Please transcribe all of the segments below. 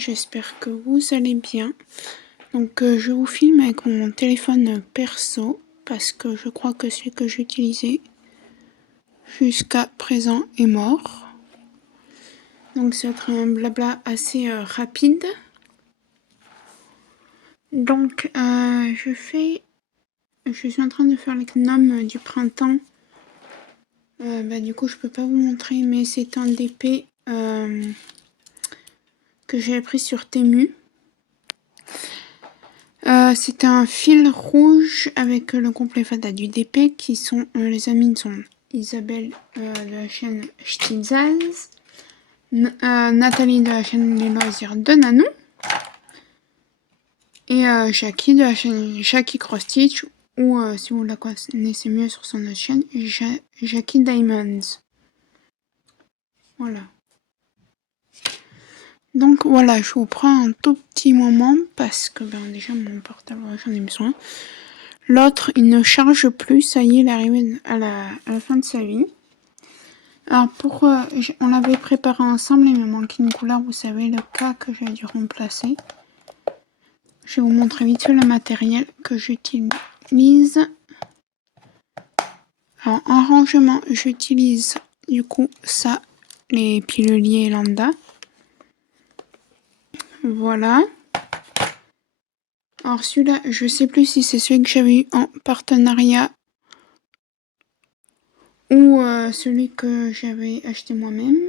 j'espère que vous allez bien. Donc je vous filme avec mon téléphone perso parce que je crois que celui que j'utilisais jusqu'à présent est mort. Donc ça va être un blabla assez rapide. Donc je suis en train de faire les gnomes du printemps. Du coup je peux pas vous montrer, mais c'est un DP que j'ai pris sur Temu. C'est un fil rouge avec le complet Fada du DP qui sont les amis sont Isabelle de la chaîne Ch'tizaz, Nathalie de la chaîne Les Loisirs de Nanou et Jackie de la chaîne Jackie Cross Stitch ou si vous la connaissez mieux sur son autre chaîne, Jackie Diamonds. Voilà. Donc voilà, je vous prends un tout petit moment parce que déjà mon portable j'en ai besoin. L'autre, il ne charge plus, ça y est, il est arrivé à la fin de sa vie. Alors on l'avait préparé ensemble, il me manque une couleur, vous savez, le cas que j'ai dû remplacer. Je vais vous montrer vite fait le matériel que j'utilise. Alors en rangement, j'utilise du coup ça, les pileliers lambda. Voilà. Alors celui-là, je sais plus si c'est celui que j'avais eu en partenariat ou celui que j'avais acheté moi-même.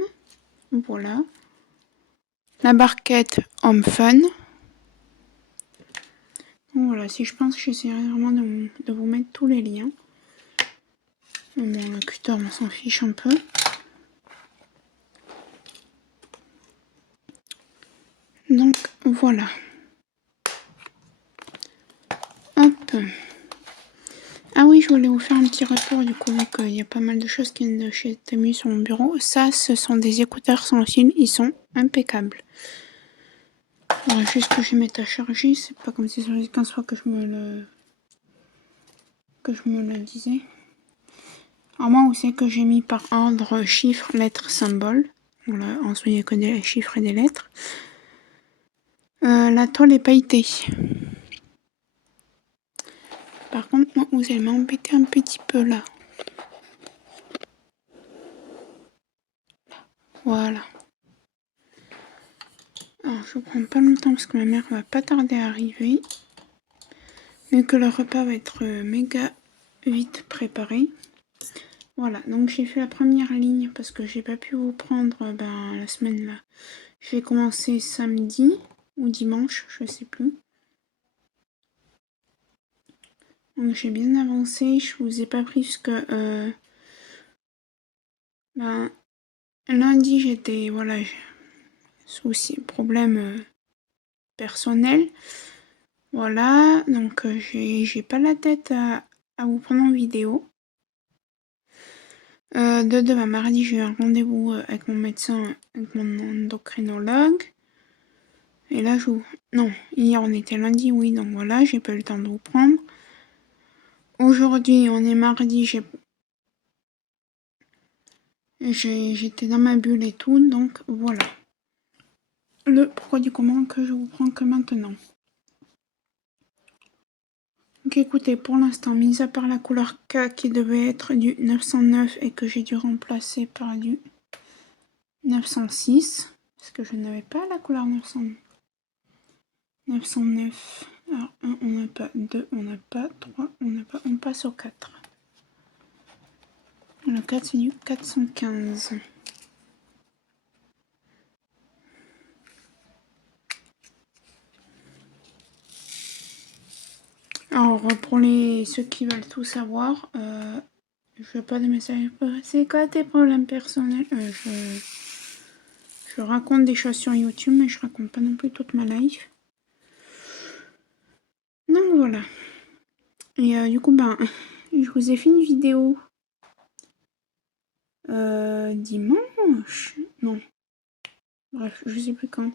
Voilà. La barquette Homme Fun. Donc voilà, si je pense, j'essaierai vraiment de vous mettre tous les liens. Bon, le cutter, on s'en fiche un peu. Donc voilà. Hop. Ah oui, je voulais vous faire un petit retour du coup, vu qu'il y a pas mal de choses qui viennent de chez Temu sur mon bureau. Ça, ce sont des écouteurs sans fil, ils sont impeccables. Il faudrait juste que je mette à charger, c'est pas comme si ça faisait 15 fois que je me le disais. Alors moi, vous savez que j'ai mis par ordre chiffres, lettres, symboles. Voilà, ensuite il n'y a que des chiffres et des lettres. La toile est pailletée. Par contre, moi, vous allez m'embêter un petit peu là. Voilà. Alors, je prends pas longtemps parce que ma mère va pas tarder à arriver. Mais que le repas va être méga vite préparé. Voilà, donc j'ai fait la première ligne parce que j'ai pas pu vous prendre la semaine là. J'ai commencé samedi ou dimanche, je sais plus. Donc j'ai bien avancé, je vous ai pas pris parce que lundi j'étais souci, problème personnel. Voilà, donc j'ai pas la tête à vous prendre en vidéo. De demain mardi, j'ai eu un rendez-vous avec mon médecin, avec mon endocrinologue. Et là, non, hier on était lundi, oui, donc voilà, j'ai pas eu le temps de vous prendre. Aujourd'hui, on est mardi, j'étais dans ma bulle et tout, donc voilà. Le pourquoi du comment que je vous prends que maintenant. Donc écoutez, pour l'instant, mis à part la couleur K qui devait être du 909 et que j'ai dû remplacer par du 906, parce que je n'avais pas la couleur 909. Alors 1, on n'a pas, 2, on n'a pas, 3, on n'a pas, on passe au 4. Le 4 c'est du 415. Alors pour ceux qui veulent tout savoir, je veux pas de message. C'est quoi tes problèmes personnels? Je raconte des choses sur YouTube, mais je raconte pas non plus toute ma life. Donc voilà. Et du coup, je vous ai fait une vidéo dimanche. Non. Bref, je sais plus quand.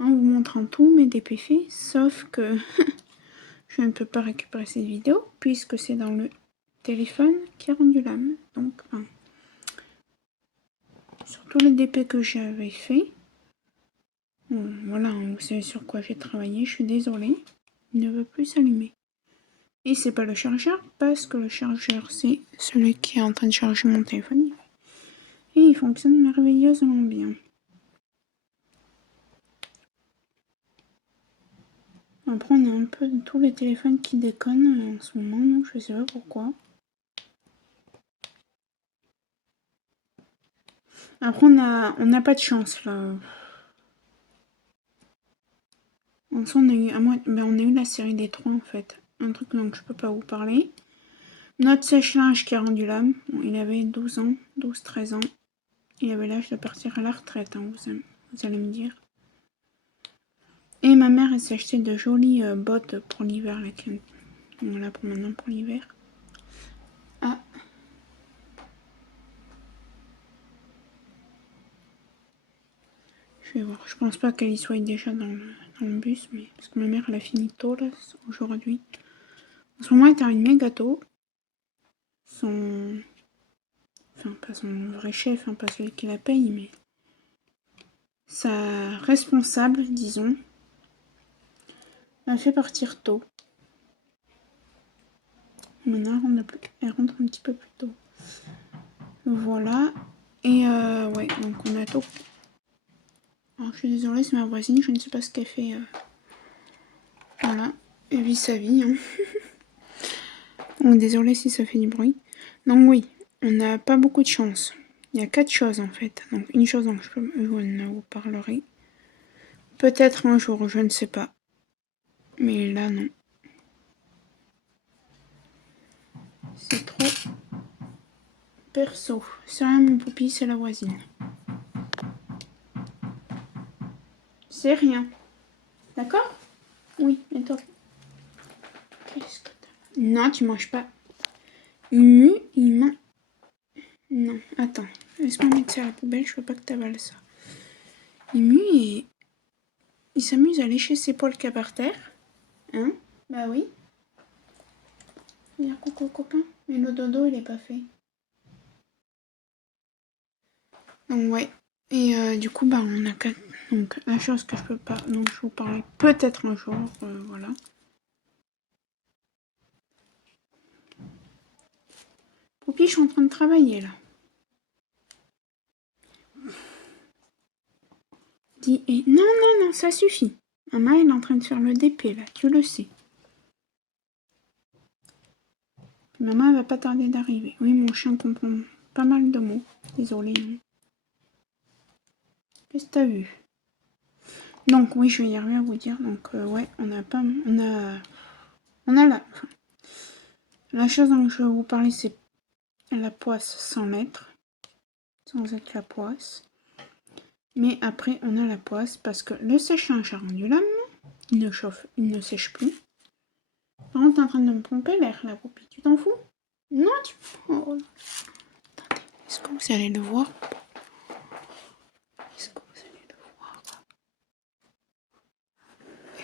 En vous montrant tous mes DPF, sauf que je ne peux pas récupérer cette vidéo puisque c'est dans le téléphone qui a rendu l'âme. Donc, sur tous les DP que j'avais fait, Bon, voilà, vous savez sur quoi j'ai travaillé, je suis désolée. Il ne veut plus s'allumer. Et c'est pas le chargeur, parce que le chargeur, c'est celui qui est en train de charger mon téléphone. Et il fonctionne merveilleusement bien. Après, on a un peu de tous les téléphones qui déconnent en ce moment, non, je sais pas pourquoi. Après, on n'a pas de chance, là. En soi, on a eu la série des 3, en fait. Un truc dont je peux pas vous parler. Notre sèche-linge qui a rendu l'âme. Bon, il avait 12 ans, 12-13 ans. Il avait l'âge de partir à la retraite, hein, vous allez me dire. Et ma mère, elle s'est acheté de jolies bottes pour l'hiver, là, voilà, pour maintenant, pour l'hiver. Ah. Je vais voir. Je pense pas qu'elle y soit déjà dans le bus, mais parce que ma mère, elle a fini tôt, là, aujourd'hui. En ce moment, elle termine méga tôt. Enfin, pas son vrai chef, hein, pas celui qui la paye, mais sa responsable, disons, m'a fait partir tôt. Maintenant, elle rentre un petit peu plus tôt. Voilà. Et ouais, donc on a tout. Alors, je suis désolée, c'est ma voisine, je ne sais pas ce qu'elle fait. Voilà. Elle vit sa vie. Hein. Donc, désolée si ça fait du bruit. Donc, oui, on n'a pas beaucoup de chance. Il y a 4 choses en fait. Donc, une chose dont je vous parlerai. Peut-être un jour, je ne sais pas. Mais là, non. C'est trop perso. C'est rien mon poupie, c'est la voisine. C'est rien. D'accord? Oui, et toi? Qu'est-ce que t'as? Non, tu manges pas. Il mange. Non, attends. Laisse-moi mettre ça à la poubelle, je veux pas que t'avales ça. Et il s'amuse à lécher ses poils qu'il y a par terre. Hein? Bah oui. Dire coucou copain. Mais le dodo, il est pas fait. Donc ouais. Et du coup, bah on a 4. Donc la chose que je peux pas. Donc je vous parlerai peut-être un jour. Voilà. Poupie, je suis en train de travailler là. Dis et. Non, non, non, ça suffit. Maman, elle est en train de faire le DP là, tu le sais. Maman, elle va pas tarder d'arriver. Oui, mon chien comprend pas mal de mots. Désolée. Hein. Qu'est-ce que t'as vu? Donc oui, je vais y arriver à vous dire. Donc ouais, on a la chose dont je vais vous parler, c'est la poisse sans lettres, sans être la poisse. Mais après, on a la poisse parce que le sèche-linge a rendu l'âme. Il ne sèche plus. Par contre, t'es en train de me pomper l'air, la poupée. Tu t'en fous? Non, tu... Oh. Attendez, est-ce que vous allez le voir? Est-ce que vous allez le voir?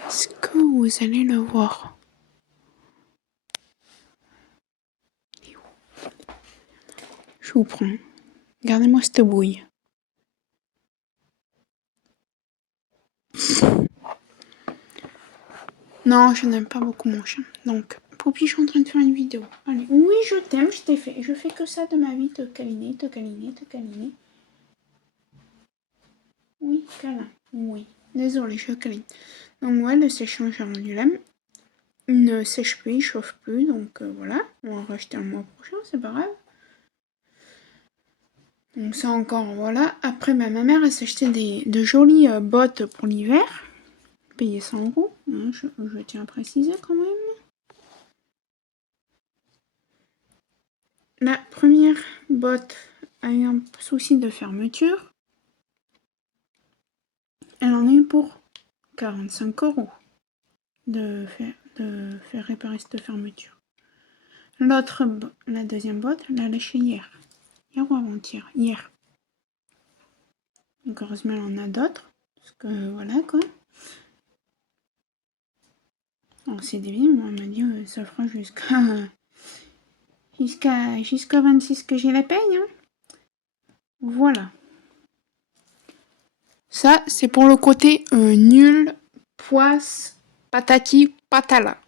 Est-ce que vous allez le voir? Je vous prends. Gardez-moi cette bouille. Non, je n'aime pas beaucoup mon chien. Donc, Poupie, je suis en train de faire une vidéo. Allez, oui, je t'aime, je t'ai fait. Je fais que ça de ma vie, te câliner, te câliner, te câliner. Oui, câlin. Oui. Désolée, je câline. Donc, ouais, le sèche-linge a rendu l'âme. Il ne sèche plus, il chauffe plus. Donc, voilà. On va en racheter un mois prochain, c'est pas grave. Donc, ça encore, voilà. Après, ma mère, elle s'est acheté de jolies bottes pour l'hiver. Payé 100 €. Hein, je tiens à préciser quand même. La première botte a eu un souci de fermeture. Elle en a eu pour 45 € de faire réparer cette fermeture. La deuxième botte, elle l'a lâchée hier. Hier ou avant-hier? Hier. Donc heureusement, elle en a d'autres. Parce que voilà quoi. Alors c'est débile, moi, elle m'a dit ça fera jusqu'à 26 que j'ai la paye. Hein. Voilà. Ça, c'est pour le côté nul, poisse, patati, patala.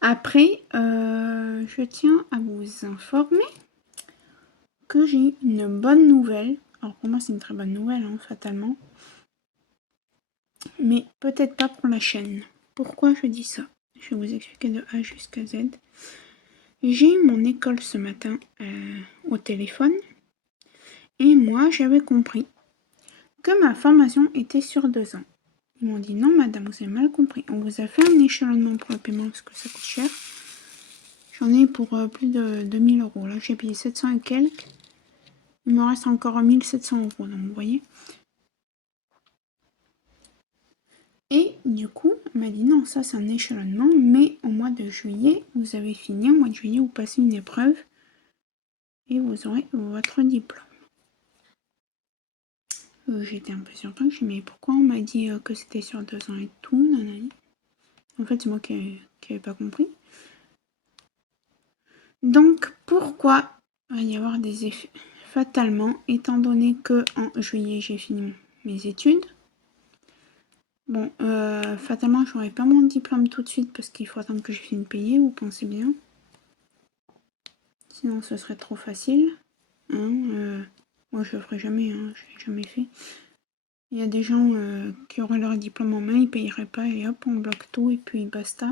Après, je tiens à vous informer que j'ai une bonne nouvelle. Alors pour moi, c'est une très bonne nouvelle, hein, fatalement. Mais peut-être pas pour la chaîne. Pourquoi je dis ça? Je vais vous expliquer de A jusqu'à Z. J'ai eu mon école ce matin au téléphone. Et moi, j'avais compris que ma formation était sur 2 ans. Ils m'ont dit non, madame, vous avez mal compris. On vous a fait un échelonnement pour le paiement parce que ça coûte cher. J'en ai pour plus de 2000 euros. Là, j'ai payé 700 et quelques. Il me reste encore 1700 euros. Donc, vous voyez. Et du coup, elle m'a dit non, ça c'est un échelonnement. Mais au mois de juillet, vous avez fini. Au mois de juillet, vous passez une épreuve. Et vous aurez votre diplôme. J'étais un peu surprise. Je me suis dit mais pourquoi on m'a dit que c'était sur 2 ans et tout, nanani. En fait, c'est moi qui n'avais pas compris. Donc, pourquoi il va y avoir des effets? Fatalement, étant donné que en juillet, j'ai fini mes études. Bon, fatalement, je n'aurai pas mon diplôme tout de suite parce qu'il faut attendre que je finisse de payer, vous pensez bien. Sinon, ce serait trop facile. Hein, moi, je le ferai jamais, hein, je l'ai jamais fait. Il y a des gens qui auraient leur diplôme en main, ils ne payeraient pas et hop, on bloque tout et puis basta.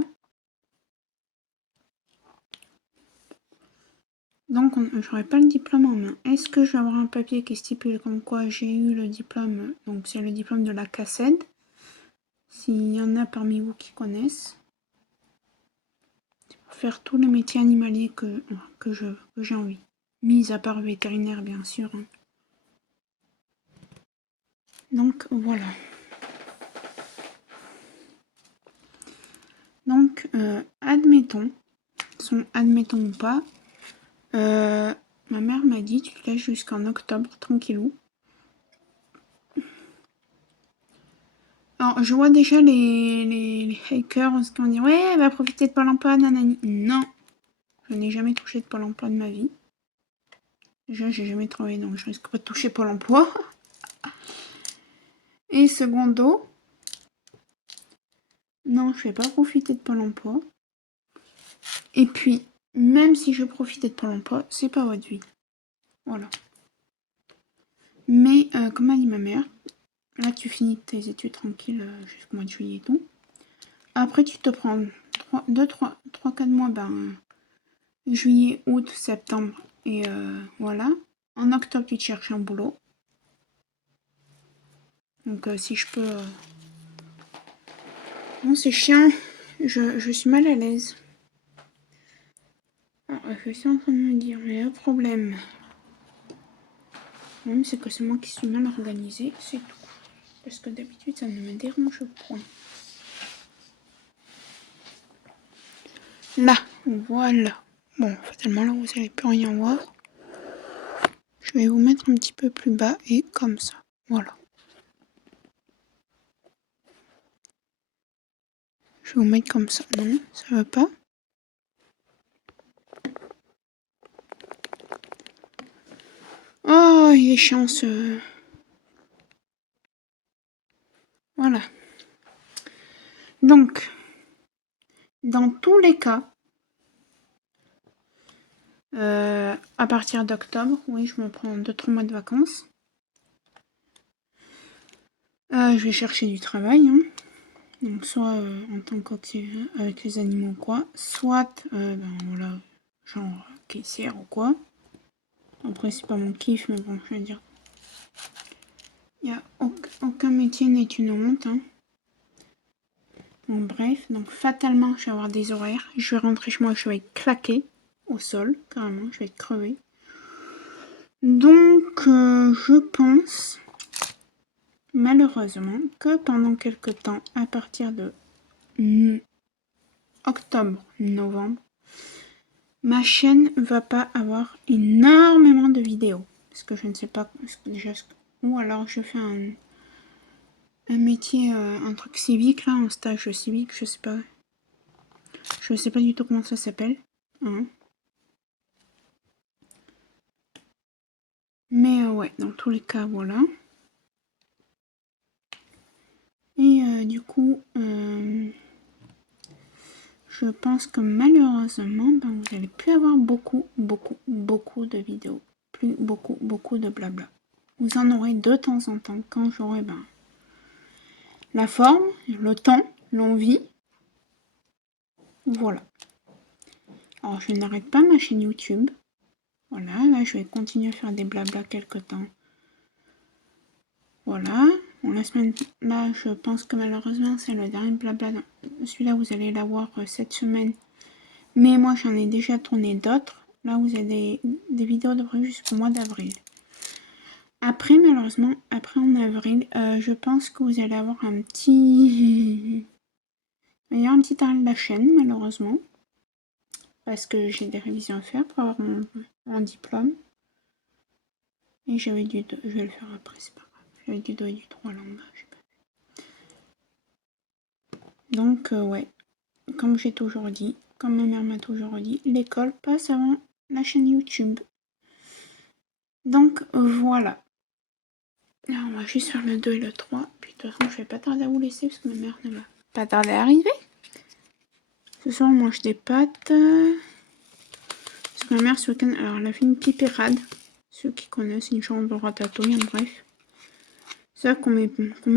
Donc, je n'aurai pas le diplôme en main. Est-ce que je vais avoir un papier qui stipule comme quoi j'ai eu le diplôme? Donc, c'est le diplôme de la CACED. S'il y en a parmi vous qui connaissent. C'est pour faire tous les métiers animaliers que j'ai envie. Mis à part vétérinaire, bien sûr. Hein. Donc, voilà. Donc, admettons ou pas, ma mère m'a dit, tu te laisses jusqu'en octobre, tranquillou. Alors, je vois déjà les hackers qui vont dire « Ouais, elle va profiter de Pôle emploi, nanani. » Non, je n'ai jamais touché de Pôle emploi de ma vie. Déjà, j'ai jamais travaillé, donc je risque pas de toucher Pôle emploi. Et secondo, non, je vais pas profiter de Pôle emploi. Et puis, même si je profitais de Pôle emploi, c'est pas votre vie. Voilà. Mais, comme a dit ma mère, là, tu finis tes études tranquilles jusqu'au mois de juillet et tout. Après, tu te prends 3-4 mois, juillet, août, septembre, et voilà. En octobre, tu te cherches un boulot. Donc, si je peux... Non, c'est chiant. Je suis mal à l'aise. Alors, je suis en train de me dire, mais le problème... Le problème, c'est que c'est moi qui suis mal organisée, c'est tout. Parce que d'habitude, ça ne me dérange point. Là, voilà. Bon, fatalement, là, vous n'allez plus rien voir. Je vais vous mettre un petit peu plus bas et comme ça. Voilà. Je vais vous mettre comme ça. Non, ça va pas. Oh, il est chanceux. Voilà. Donc, dans tous les cas, à partir d'octobre, oui, je me prends 2-3 mois de vacances. Je vais chercher du travail, hein. Donc soit en tant qu'auxiliaire avec les animaux quoi, soit voilà, genre caissière ou quoi. Après c'est pas mon kiff, mais bon, je veux dire, il n'y a aucun métier n'est une honte. Hein. Bon, bref, donc fatalement je vais avoir des horaires. Je vais rentrer chez moi, je vais être claquée au sol, carrément, je vais être crevée. Donc je pense malheureusement que pendant quelques temps, à partir de octobre-novembre, ma chaîne va pas avoir énormément de vidéos. Parce que je ne sais pas déjà ou alors je fais un métier, un truc civique là, un stage civique, je sais pas. Je sais pas du tout comment ça s'appelle. Hein. Mais ouais, dans tous les cas, voilà. du coup, je pense que malheureusement, vous n'allez plus avoir beaucoup de vidéos. Plus beaucoup de blabla. Vous en aurez de temps en temps quand j'aurai la forme, le temps, l'envie. Voilà. Alors, je n'arrête pas ma chaîne YouTube. Voilà, là, je vais continuer à faire des blabla quelque temps. Voilà. Bon, la semaine, là, je pense que malheureusement, c'est le dernier blabla. Celui-là, vous allez l'avoir cette semaine. Mais moi, j'en ai déjà tourné d'autres. Là, vous avez des vidéos de prévues jusqu'au mois d'avril. Après, malheureusement, après en avril, je pense que vous allez avoir un petit... Il y a un petit arrêt de la chaîne, malheureusement. Parce que j'ai des révisions à faire pour avoir mon diplôme. Et j'avais du 2. Je vais le faire après, c'est pas grave. J'avais du 2 et du 3 là en bas, je sais pas. Donc, ouais. Comme j'ai toujours dit, comme ma mère m'a toujours dit, l'école passe avant la chaîne YouTube. Donc, voilà. Alors, on va juste faire le 2 et le 3. Puis, de toute façon, je vais pas tarder à vous laisser parce que ma mère ne va pas tarder à arriver. Ce soir, on mange des pâtes. Parce que ma mère, ce week-end, alors elle a fait une pipérade. Ceux qui connaissent, une chambre ratatouille, en bref. C'est ça qu'on met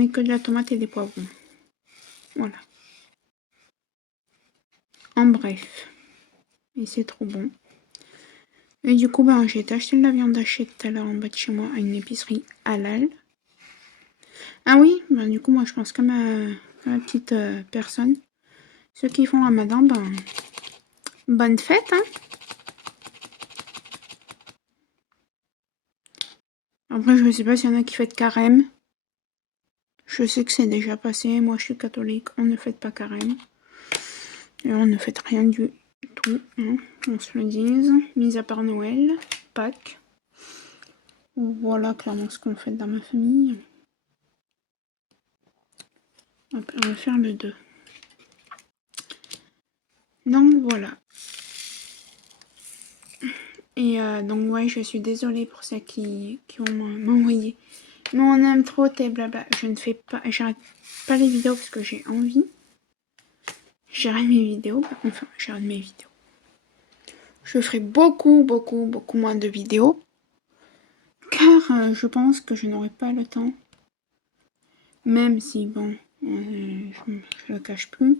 que de la tomate et des poivrons. Voilà. En bref. Et c'est trop bon. Et du coup, j'ai été acheter de la viande hachée tout à l'heure en bas de chez moi à une épicerie halal. Ah oui, du coup, moi, je pense comme à petite personne. Ceux qui font Ramadan, bonne fête, hein. Après, je sais pas s'il y en a qui fêtent carême. Je sais que c'est déjà passé. Moi, je suis catholique. On ne fête pas carême. Et on ne fête rien du tout. Hein, on se le dise. Mis à part Noël, Pâques. Voilà clairement ce qu'on fait dans ma famille. Hop, on va faire le 2. Donc voilà. Et donc ouais, je suis désolée pour ceux qui vont m'envoyer. Mais on aime trop tes blabla. Je ne fais pas, j'arrête pas les vidéos parce que j'ai envie. J'arrête mes vidéos. Enfin, j'arrête mes vidéos. Je ferai beaucoup moins de vidéos. Car je pense que je n'aurai pas le temps. Même si, bon, je ne le cache plus.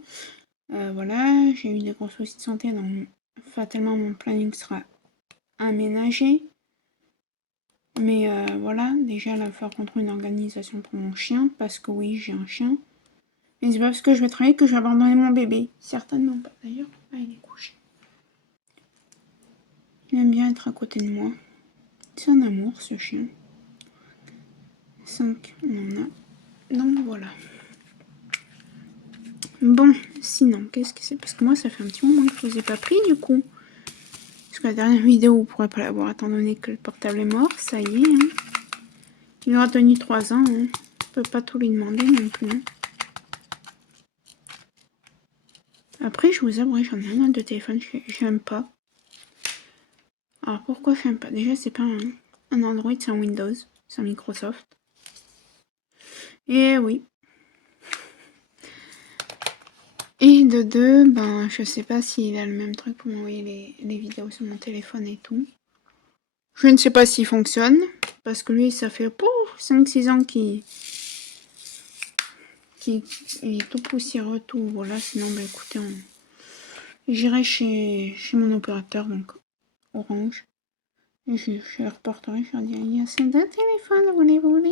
Voilà, j'ai eu des gros soucis de santé, donc fatalement mon planning sera aménagé. Mais voilà, déjà là, il va falloir qu'on trouve une organisation pour mon chien, parce que oui, j'ai un chien. Et c'est pas parce que je vais travailler que je vais abandonner mon bébé. Certainement pas d'ailleurs. Ah, il est couché. Il aime bien être à côté de moi. C'est un amour ce chien. 5, on en a. Donc voilà. Bon, sinon, qu'est-ce que c'est? Parce que moi, ça fait un petit moment que je vous ai pas pris du coup. Parce que la dernière vidéo, vous ne pourrez pas la voir étant donné que le portable est mort. Ça y est. Hein. Il aura tenu 3 ans. Hein. On peut pas tout lui demander non plus. Hein. Après, je vous avoue, j'en ai un autre de téléphone. J'aime pas. Alors pourquoi j'aime pas? Déjà, c'est pas un Android, c'est un Windows. C'est un Microsoft. Et oui. Et de 2, je sais pas s'il a le même truc pour m'envoyer les vidéos sur mon téléphone et tout. Je ne sais pas s'il fonctionne. Parce que lui, ça fait 5-6 ans qu'il est tout poussiéreux, tout. Voilà, sinon, écoutez, j'irai chez mon opérateur, donc Orange. Et je reporterai, je leur dirai, il y a ce deux téléphones, voulez-vous?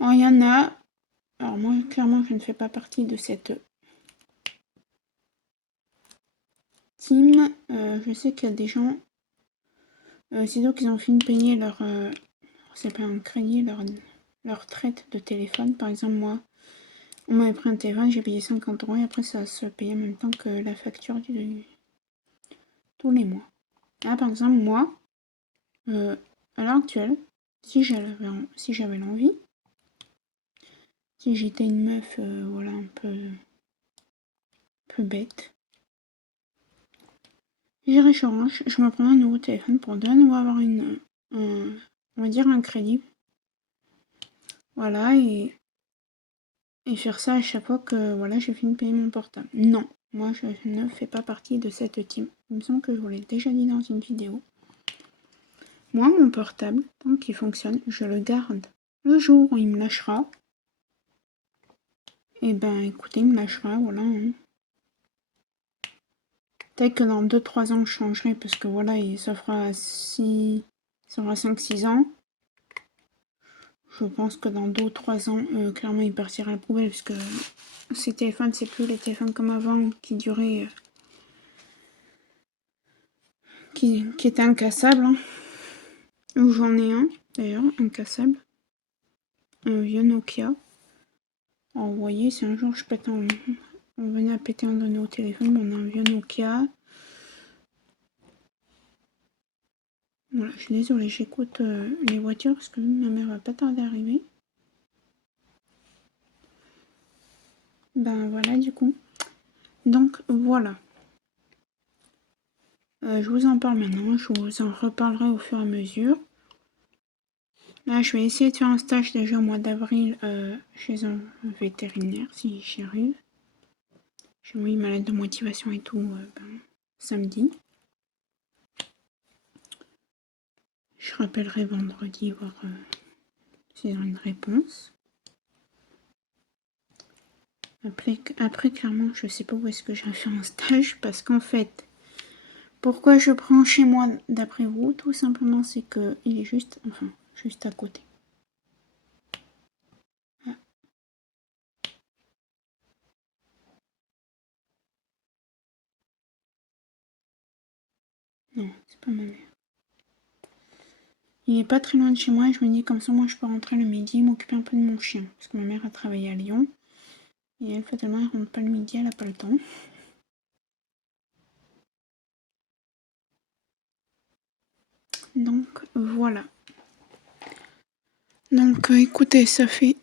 Alors, il y en a. Alors, moi, clairement, je ne fais pas partie de cette team. Je sais qu'il y a des gens. C'est donc qu'ils ont fini de payer leur. C'est pas un crédit, leur traite de téléphone. Par exemple, moi, on m'avait pris un téléphone, j'ai payé 50 € et après, ça se payait en même temps que la facture tous les mois. Là, par exemple, moi, à l'heure actuelle, si j'avais l'envie, si j'étais une meuf, voilà, un peu bête, j'irais chez Orange, je me prends un nouveau téléphone pour de nouveau avoir on va dire un crédit Voilà, et faire ça à chaque fois que voilà, j'ai fini de payer mon portable. Non, moi je ne fais pas partie de cette team. Il me semble que je vous l'ai déjà dit dans une vidéo. Moi, mon portable, tant qu'il fonctionne, je le garde. Le jour où il me lâchera, et ben écoutez, il me lâchera, voilà. Hein. Peut-être que dans 2-3 ans, je changerai, parce que voilà, ça fera 5-6 ans. Je pense que dans 2 ou 3 ans, clairement, il partira à la poubelle, parce que ces téléphones, c'est plus les téléphones comme avant, qui duraient... qui étaient incassables. Hein. J'en ai un, d'ailleurs, incassable. Un vieux Nokia. Alors, vous voyez, si un jour je pète on venait à péter un donné au téléphone, on a un vieux Nokia. Voilà, je suis désolée, j'écoute les voitures parce que ma mère va pas tarder à arriver. Ben voilà, du coup. Donc, voilà. Je vous en parle maintenant, je vous en reparlerai au fur et à mesure. Là, je vais essayer de faire un stage déjà au mois d'avril chez un vétérinaire, si j'y arrive. J'ai mis ma lettre de motivation et tout samedi. Je rappellerai vendredi, voir s'il y a une réponse. Après, clairement, je sais pas où est-ce que j'ai fait un stage, parce qu'en fait, pourquoi je prends chez moi d'après vous, tout simplement, c'est que il est juste à côté. Ah. Non, c'est pas ma mère. Il est pas très loin de chez moi et je me dis comme ça, moi, je peux rentrer le midi et m'occuper un peu de mon chien, parce que ma mère a travaillé à Lyon. Et elle, fatalement, elle rentre pas le midi, elle a pas le temps. Donc, voilà. Donc, écoutez, ça fait...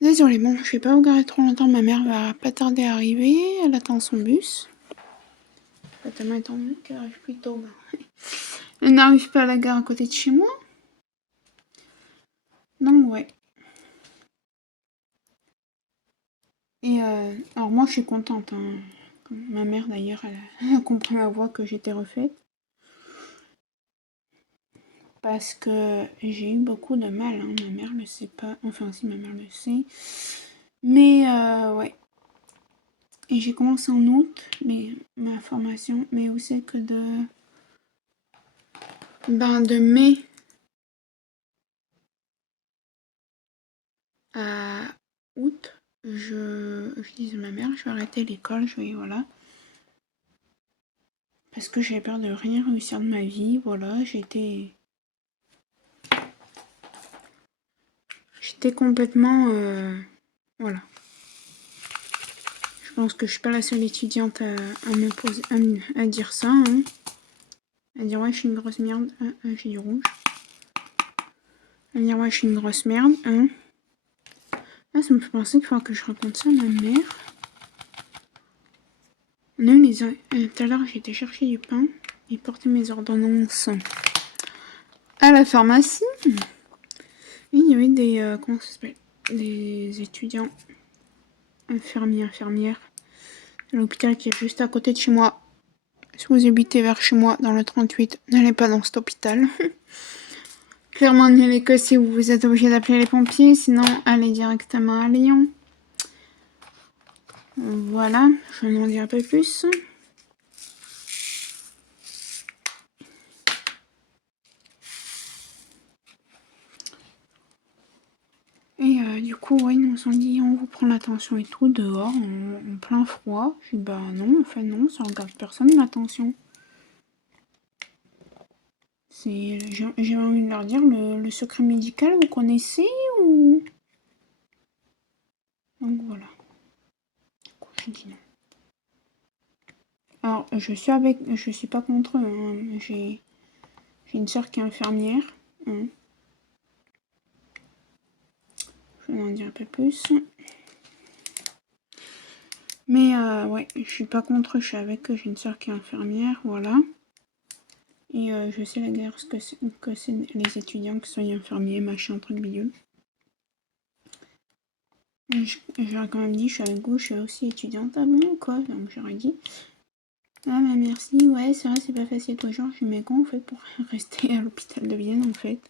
Désolée, bon, je vais pas vous garer trop longtemps, ma mère va pas tarder à arriver, elle attend son bus. Fatalement, étant donné qu'elle arrive plus tôt, elle n'arrive pas à la gare à côté de chez moi. Donc, ouais. Et alors moi, je suis contente. Hein. Ma mère, d'ailleurs, elle a compris ma voix que j'étais refaite. Parce que j'ai eu beaucoup de mal. Hein. Ma mère le sait pas. Enfin, si, ma mère le sait. Mais, ouais. Et j'ai commencé en août, ma formation. Mais où c'est que de mai à août, je disais à ma mère, je vais arrêter l'école, voilà. Parce que j'avais peur de rien réussir de ma vie, voilà, j'étais complètement, voilà. Je pense que je suis pas la seule étudiante à dire ça, hein. À dire ouais, je suis une grosse merde, j'ai du rouge. À dire ouais, je suis une grosse merde, hein. Ah, ça me fait penser qu'il faudra que je raconte ça à ma mère. Tout à l'heure, j'ai été chercher du pain et porter mes ordonnances à la pharmacie. Et il y avait des étudiants infirmières à l'hôpital qui est juste à côté de chez moi. Si vous habitez vers chez moi dans le 38, n'allez pas dans cet hôpital. Clairement, n'y allez que si vous êtes obligé d'appeler les pompiers, sinon allez directement à Lyon. Voilà, je n'en dirai pas plus. Et du coup, ouais, ils nous ont dit on vous prend l'attention et tout dehors, en plein froid. J'ai dit bah non, en fait non, ça regarde personne l'attention. J'ai envie de leur dire le secret médical, vous connaissez ou... Donc voilà. Du coup, j'ai dit non. Alors, je suis pas contre eux. Hein. J'ai une soeur qui est infirmière. Hein. Je vais en dire un peu plus. Mais ouais, je suis pas contre eux. Je suis avec eux. J'ai une soeur qui est infirmière. Voilà. Et je sais la guerre que c'est les étudiants qui sont infirmiers, machin, truc bidule. J'aurais quand même dit, je suis avec vous, je suis aussi étudiante. Ah bon, quoi? Donc j'aurais dit, ah bah merci, ouais, c'est vrai, c'est pas facile tous les jours. Je mets quoi en fait pour rester à l'hôpital de Vienne en fait?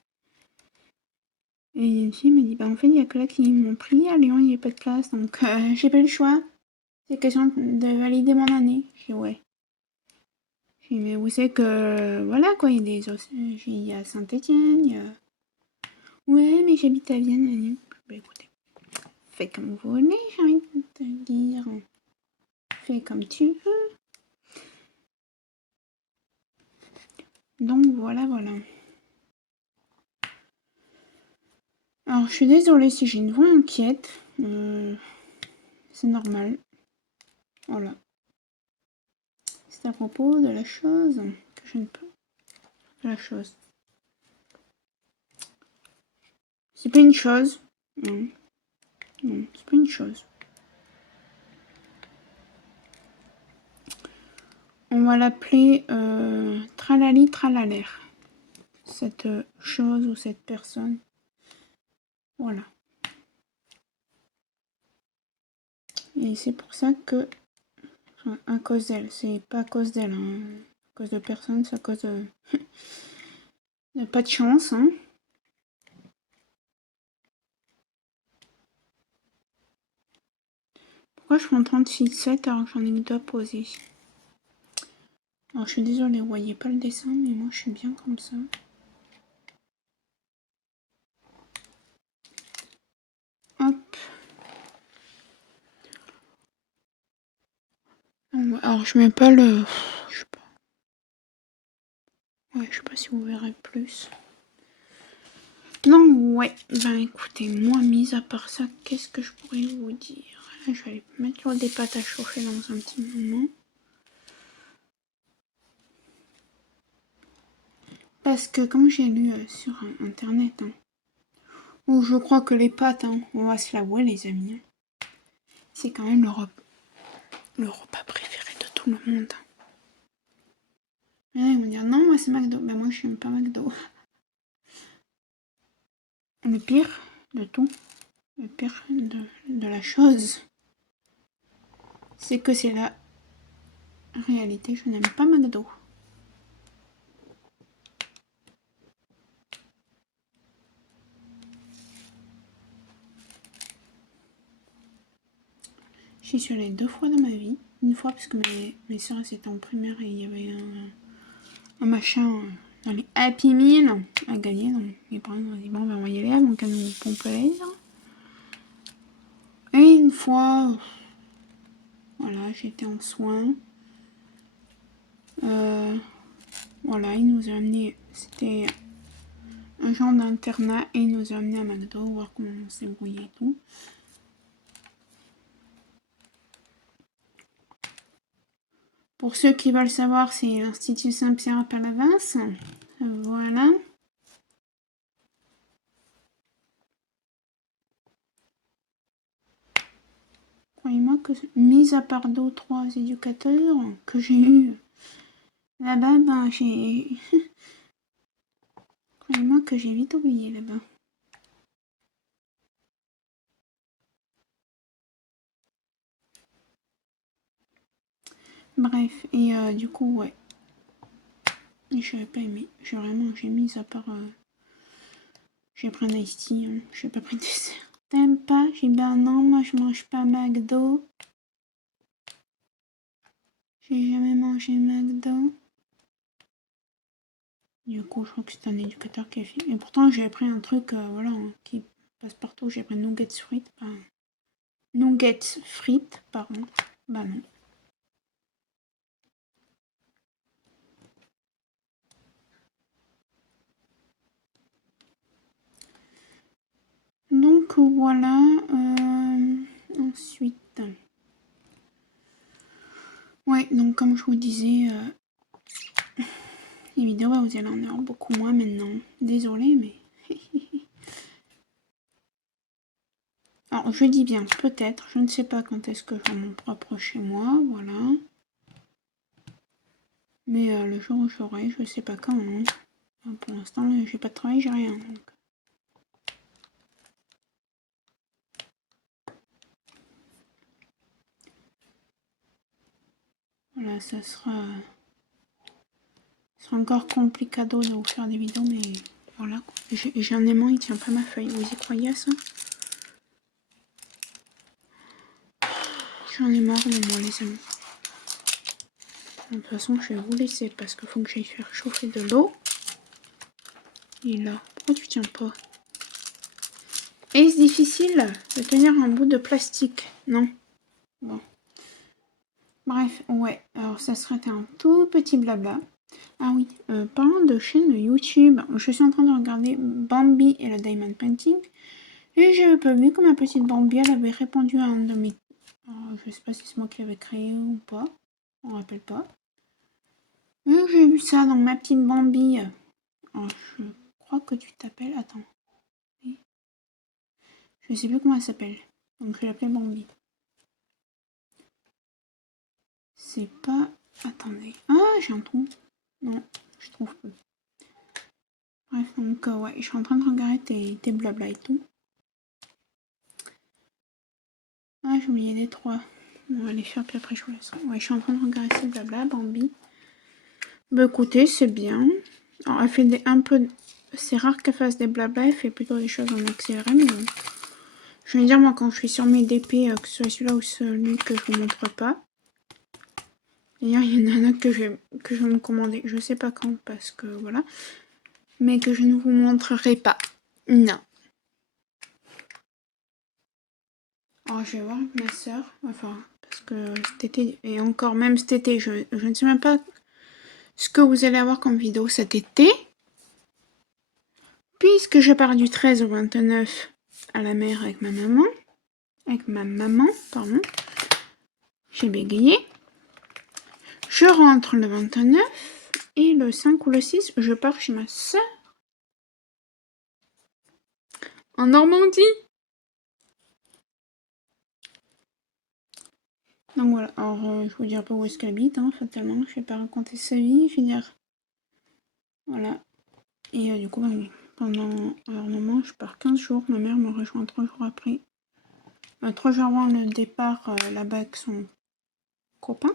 Et une fille me dit, bah en fait, il y a que là qui m'ont pris, à Lyon, il n'y a pas de place, donc j'ai pas le choix. C'est question de valider mon année. Je dis, ouais. Je dis, mais vous savez que, voilà quoi, il y a Saint-Étienne, il y a... Ouais, mais j'habite à Vienne. Bah écoutez, fais comme vous voulez, j'ai envie de te dire. Fais comme tu veux. Donc voilà, voilà. Alors, je suis désolée si j'ai une voix inquiète. C'est normal. Voilà. C'est à propos de la chose que je ne peux... De la chose. C'est pas une chose. Non. Non, c'est pas une chose. On va l'appeler Tralali Tralalaire. Cette chose ou cette personne. Voilà. Et c'est pour ça que... Enfin, à cause d'elle. C'est pas à cause d'elle. Hein. À cause de personne, c'est à cause de... de pas de chance. Hein. Pourquoi je prends 36,7 alors que j'en ai mis 2 à poser? Alors je suis désolée, vous voyez pas le dessin, mais moi je suis bien comme ça. Hop. Alors je mets pas le... Je sais pas. Ouais, je sais pas si vous verrez plus. Non, ouais. Ben écoutez, moi, mis à part ça, qu'est-ce que je pourrais vous dire? Là, je vais aller mettre des pâtes à chauffer dans un petit moment. Parce que comme j'ai lu sur internet, hein, où je crois que les pâtes, hein, on va se l'avouer les amis, hein, c'est quand même le repas préféré de tout le monde. Et là, ils vont dire non, moi c'est McDo. Ben moi je n'aime pas McDo. Le pire de tout, le pire de la chose, c'est que c'est la réalité, je n'aime pas McDo. J'y suis allée 2 fois dans ma vie. Une fois parce que mes soeurs étaient en primaire et il y avait un machin dans les Happy Meal à gagner. Donc mes parents ont dit bon ben on va y aller avant qu'elle nous pompe les. Et une fois, voilà, j'étais en soins. Voilà, il nous a amené, c'était un genre d'internat et il nous a amené à McDo, voir comment on s'est brouillé et tout. Pour ceux qui veulent savoir, c'est l'Institut Saint-Pierre à Palavas. Voilà. Croyez-moi que, mis à part 2 ou 3 éducateurs que j'ai eu là-bas, ben j'ai... Croyez-moi que j'ai vite oublié là-bas. Bref, et du coup, ouais. Je n'avais pas aimé. J'ai mis à part... j'ai pris un iced tea, hein. J'ai pas pris de dessert. T'aimes pas? J'ai dit ben non, moi je mange pas McDo. J'ai jamais mangé McDo. Du coup, je crois que c'est un éducateur qui a fait. Et pourtant, j'ai pris un truc, voilà, hein, qui passe partout. J'ai pris nuggets frites. Nuggets frites, pardon. Bah non. Donc voilà. Ensuite. Ouais, donc comme je vous disais, les vidéos, vous allez en avoir beaucoup moins maintenant. Désolée, mais... Alors, je dis bien peut-être. Je ne sais pas quand est-ce que je mon propre chez moi. Voilà. Mais le jour où j'aurai, je sais pas quand. Hein. Pour l'instant, j'ai pas de travail, j'ai rien. Donc. Voilà, ça sera encore complicado de vous faire des vidéos, mais voilà. J'ai un aimant, il tient pas ma feuille. Vous y croyez à ça? J'en ai marre de moi, les amis. De toute façon, je vais vous laisser parce qu'il faut que j'aille faire chauffer de l'eau. Et là, pourquoi tu tiens pas? Est-ce difficile de tenir un bout de plastique? Non. Bon. Bref, ouais. Alors, ça serait un tout petit blabla. Ah oui, parlant de chaîne YouTube, je suis en train de regarder Bambi et le Diamond Painting. Et j'avais pas vu que ma petite Bambi, elle avait répondu à un de mes... je sais pas si c'est moi qui l'avais créé ou pas. On me rappelle pas. Et j'ai vu ça, donc ma petite Bambi. Alors, je crois que tu t'appelles... Attends. Je sais plus comment elle s'appelle. Donc je vais l'appeler Bambi. C'est pas... Attendez. Ah, j'ai un trou. Non, je trouve pas. Bref, donc ouais, je suis en train de regarder tes blabla et tout. Ah, j'ai oublié les trois. On va les faire, puis après je vous laisse. Ouais, je suis en train de regarder ces blabla, Bambi. Bah écoutez, c'est bien. Alors, elle fait un peu... C'est rare qu'elle fasse des blabla, elle fait plutôt des choses en accéléré, mais... Je veux dire, moi, quand je suis sur mes DP, que ce soit celui-là ou celui que je vous montre pas. D'ailleurs, il y en a un autre que je vais me commander. Je sais pas quand, parce que voilà. Mais que je ne vous montrerai pas. Non. Alors, je vais voir avec ma soeur. Enfin, parce que cet été, et encore même cet été, je ne sais même pas ce que vous allez avoir comme vidéo cet été. Puisque je pars du 13 au 29 à la mer avec ma maman. Pardon. J'ai bégayé. Je rentre le 29 et le 5 ou le 6, je pars chez ma soeur. En Normandie. Donc voilà, alors je vous dirai pas où est-ce qu'elle habite, hein, fatalement, je vais pas raconter sa vie, je vais dire... Voilà. Et du coup, ben, pendant... Alors normalement, je pars 15 jours, ma mère me rejoint 3 jours après. 3 jours avant le départ, là-bas avec son copain.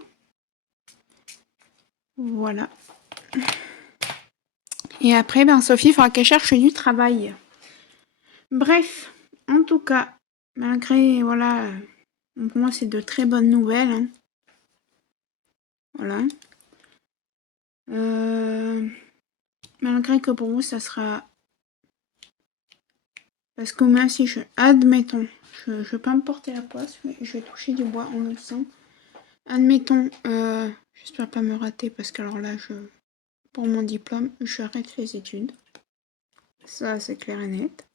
Voilà. Et après, ben Sophie, il faudra qu'elle cherche du travail. Bref, en tout cas, malgré, voilà... Pour moi, c'est de très bonnes nouvelles, hein. Voilà. Malgré que pour vous, ça sera... Parce que même si je... Admettons, je vais pas me porter la poisse, mais je vais toucher du bois en le sens. Admettons, j'espère pas me rater, parce que alors là, pour mon diplôme, j'arrête les études. Ça, c'est clair et net.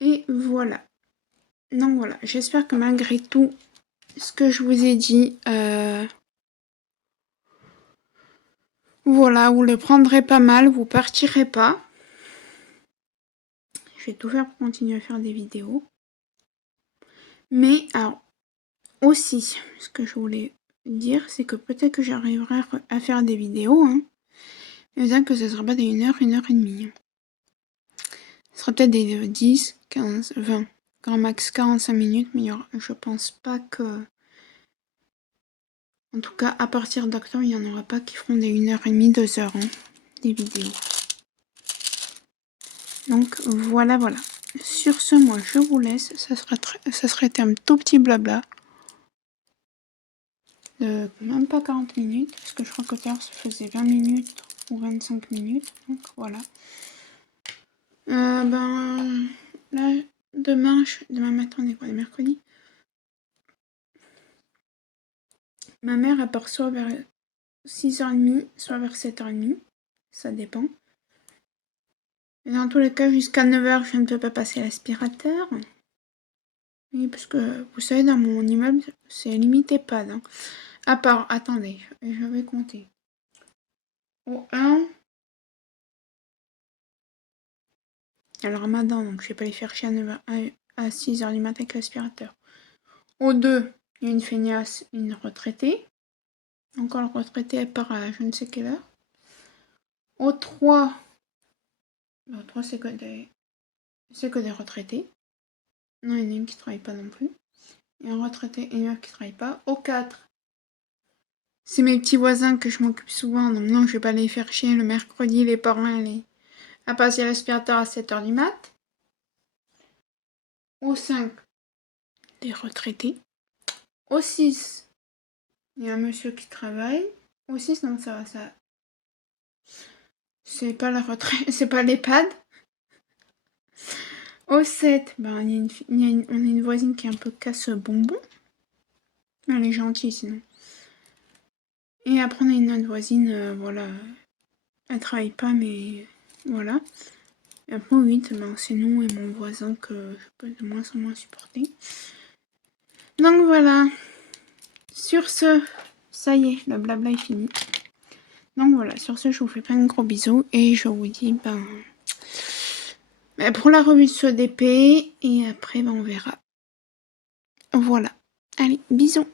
Et voilà. Donc voilà, j'espère que malgré tout ce que je vous ai dit... Voilà, vous le prendrez pas mal, vous partirez pas. Je vais tout faire pour continuer à faire des vidéos. Mais, alors, aussi, ce que je voulais dire, c'est que peut-être que j'arriverai à faire des vidéos, hein. Mais bien que ce sera pas des 1 heure et demie. Ce sera peut-être des 10, 15, 20, grand max 45 minutes, mais je pense pas que... En tout cas, à partir d'octobre, il n'y en aura pas qui feront des 1 heure et demie, 2 heures, hein, des vidéos. Donc voilà. Sur ce, moi je vous laisse. Ça serait un tout petit blabla. De même pas 40 minutes. Parce que je crois que tout à l'heure ça faisait 20 minutes ou 25 minutes. Donc voilà. Ben là, demain matin, on est quoi, mercredi? Ma mère elle part soit vers 6h30, soit vers 7h30. Ça dépend. Et dans tous les cas, jusqu'à 9h, je ne peux pas passer l'aspirateur. Oui, parce que vous savez, dans mon immeuble, c'est limité pad. Hein. À part, attendez, je vais compter. Au 1, alors Ramadan, donc je vais pas les faire chier à 6h du matin avec l'aspirateur. Au 2, Il y a une feignasse, une retraitée. Encore la retraitée, elle part à je ne sais quelle heure. Au 3, au 3 c'est que des retraités. Non, il y en a une qui travaille pas non plus. Il y a un retraité et une autre qui travaille pas. Au 4, c'est mes petits voisins que je m'occupe souvent, donc non, je vais pas les faire chier le mercredi, les parents, à passer l'aspirateur à 7h du mat. Au 5, des retraités. Au 6, il y a un monsieur qui travaille. Au 6, non, ça va, ça. C'est pas la retraite, c'est pas l'EHPAD. Au 7, ben, on a une voisine qui est un peu casse-bonbon. Elle est gentille sinon. Et après, on a une autre voisine, voilà. Elle travaille pas, mais voilà. Et après, au 8, ben, c'est nous et mon voisin que je peux de moins en moins supporter. Donc voilà. Sur ce, ça y est, le blabla est fini. Donc voilà, sur ce, je vous fais plein de gros bisous et je vous dis, pour la revue de ce DP, et après, on verra. Voilà. Allez, bisous.